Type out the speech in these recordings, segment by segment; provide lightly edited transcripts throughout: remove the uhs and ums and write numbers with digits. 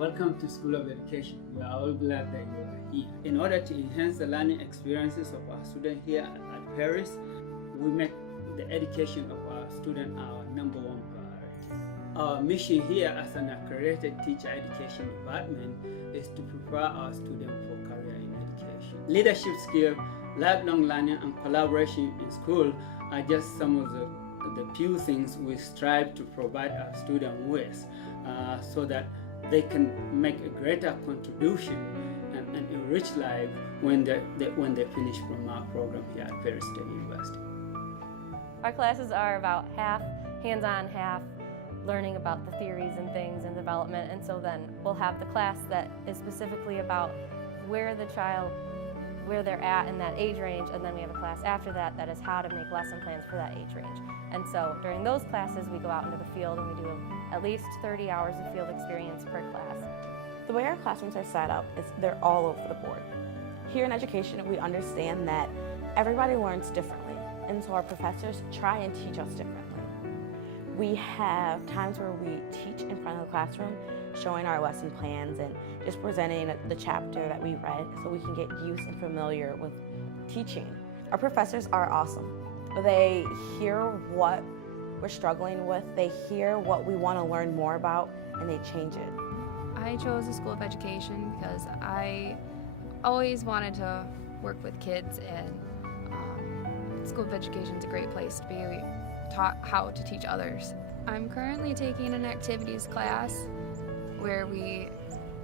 Welcome to School of Education. We are all glad that you are here. In order to enhance the learning experiences of our students here at Ferris, we make the education of our students our number one priority. Our mission here as an accredited teacher education department is to prepare our students for career in education. Leadership skills, lifelong learning, and collaboration in school are just some of the few things we strive to provide our students with so that they can make a greater contribution and enrich life when they finish from our program here at Ferris State University. Our classes are about half hands-on, half learning about the theories and things and development, and so then we'll have the class that is specifically about where they're at in that age range, and then we have a class after that that is how to make lesson plans for that age range. And so during those classes we go out into the field and we do at least 30 hours of field experience per class. The way our classrooms are set up is they're all over the board. Here in education we understand that everybody learns differently, and so our professors try and teach us differently. We have times where we teach in front of the classroom, showing our lesson plans and just presenting the chapter that we read so we can get used and familiar with teaching. Our professors are awesome. They hear what we're struggling with, they hear what we want to learn more about, and they change it. I chose the School of Education because I always wanted to work with kids, and School of Education is a great place to be taught how to teach others. I'm currently taking an activities class where we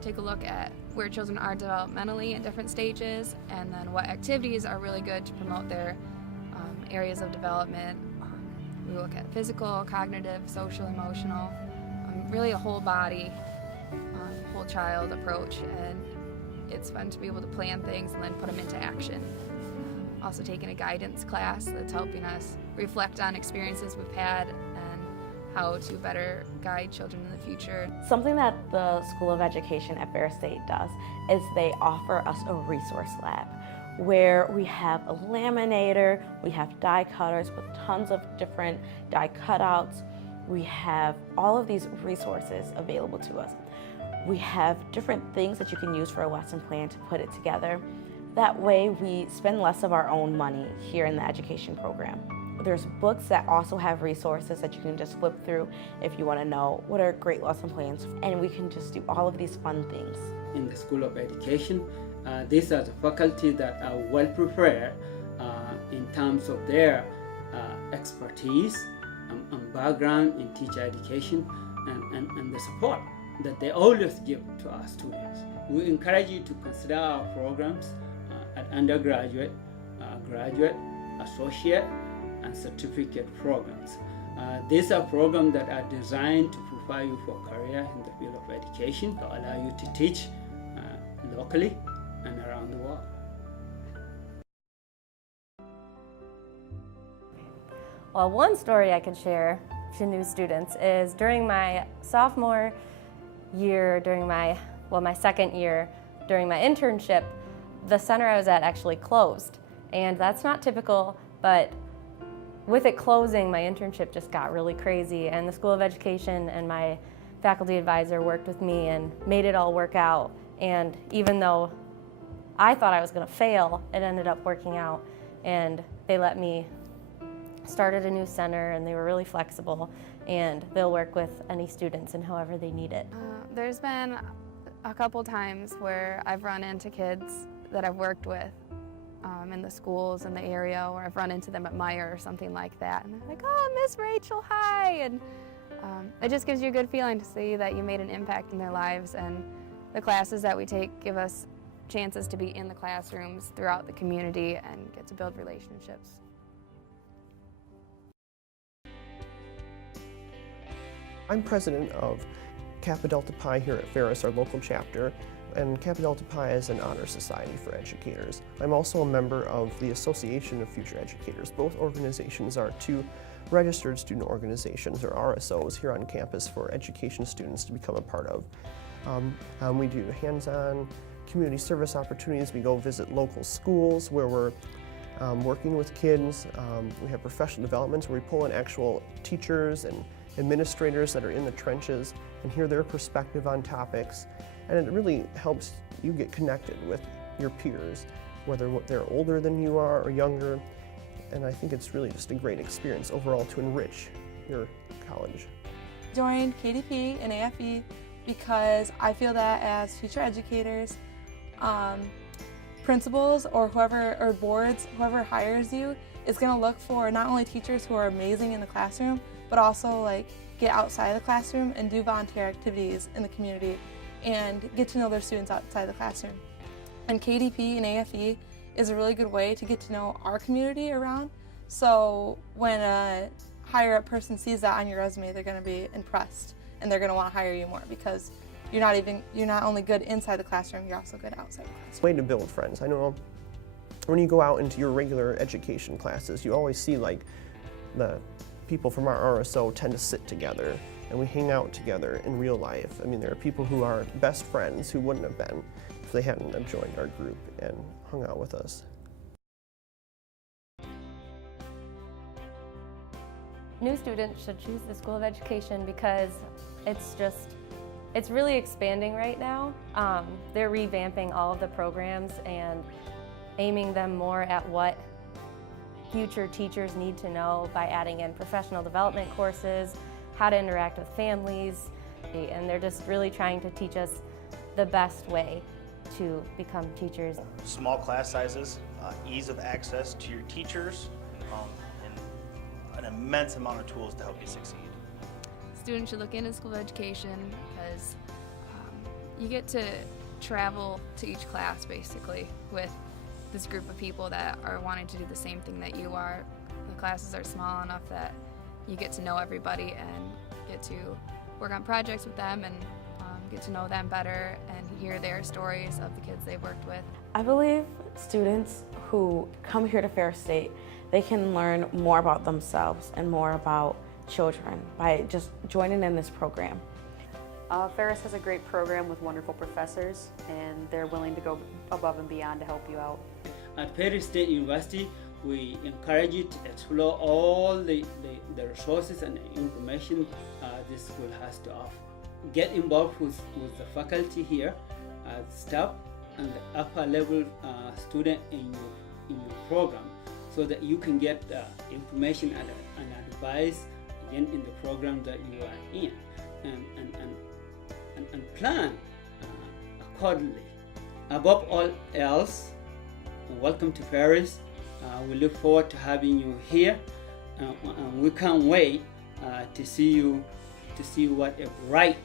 take a look at where children are developmentally at different stages, and then what activities are really good to promote their areas of development. We look at physical, cognitive, social, emotional, really a whole body, whole child approach, and it's fun to be able to plan things and then put them into action. Also taking a guidance class that's helping us reflect on experiences we've had and how to better guide children in the future. Something that the School of Education at Ferris State does is they offer us a resource lab where we have a laminator, we have die cutters with tons of different die cutouts. We have all of these resources available to us. We have different things that you can use for a lesson plan to put it together. That way we spend less of our own money here in the education program. There's books that also have resources that you can just flip through if you want to know what are great lesson plans, and we can just do all of these fun things. In the School of Education, these are the faculty that are well prepared in terms of their expertise and background in teacher education and the support that they always give to our students. We encourage you to consider our programs at undergraduate, graduate, associate, and certificate programs. These are programs that are designed to prepare you for a career in the field of education, to allow you to teach locally and around the world. Well, one story I could share to new students is during my sophomore year, my second year, during my internship, the center I was at actually closed. And that's not typical, but with it closing, my internship just got really crazy, and the School of Education and my faculty advisor worked with me and made it all work out. And even though I thought I was going to fail, it ended up working out, and they let me start at a new center, and they were really flexible, and they'll work with any students and however they need it. There's been a couple times where I've run into kids that I've worked with in the schools in the area, or I've run into them at Meyer or something like that, and they're like, "Oh, Miss Rachel, hi!" And it just gives you a good feeling to see that you made an impact in their lives, and the classes that we take give us chances to be in the classrooms throughout the community and get to build relationships. I'm president of Kappa Delta Pi here at Ferris, our local chapter, and Kappa Delta Pi is an honor society for educators. I'm also a member of the Association of Future Educators. Both organizations are two registered student organizations, or RSOs, here on campus for education students to become a part of. We do hands-on community service opportunities. We go visit local schools where we're working with kids. We have professional developments where we pull in actual teachers and administrators that are in the trenches and hear their perspective on topics, and it really helps you get connected with your peers, whether they're older than you are or younger, and I think it's really just a great experience overall to enrich your college. Joined KDP and AFE because I feel that as future educators, principals or whoever, or boards, whoever hires you is going to look for not only teachers who are amazing in the classroom, but also like get outside the classroom and do volunteer activities in the community and get to know their students outside the classroom. And KDP and AFE is a really good way to get to know our community around. So when a higher up person sees that on your resume, they're going to be impressed and they're going to want to hire you more because you're not only good inside the classroom, you're also good outside the classroom. Way to build friends. I know when you go out into your regular education classes, you always see like the people from our RSO tend to sit together and we hang out together in real life. I mean, there are people who are best friends who wouldn't have been if they hadn't have joined our group and hung out with us. New students should choose the School of Education because it's really expanding right now. They're revamping all of the programs and aiming them more at what future teachers need to know by adding in professional development courses, how to interact with families, and they're just really trying to teach us the best way to become teachers. Small class sizes, ease of access to your teachers, and an immense amount of tools to help you succeed. Students should look into School of Education because you get to travel to each class basically with this group of people that are wanting to do the same thing that you are. The classes are small enough that you get to know everybody and get to work on projects with them and get to know them better and hear their stories of the kids they've worked with. I believe students who come here to Ferris State, they can learn more about themselves and more about children by just joining in this program. Ferris has a great program with wonderful professors, and they're willing to go above and beyond to help you out. At Ferris State University, we encourage you to explore all the resources and information this school has to offer. Get involved with the faculty here, staff, and the upper level student in your program, so that you can get information and advice again in the program that you are in, and plan accordingly. Above all else, welcome to Ferris. We look forward to having you here, and we can't wait to see what a bright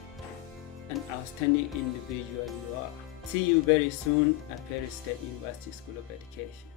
and outstanding individual you are. See you very soon at Ferris State University School of Education.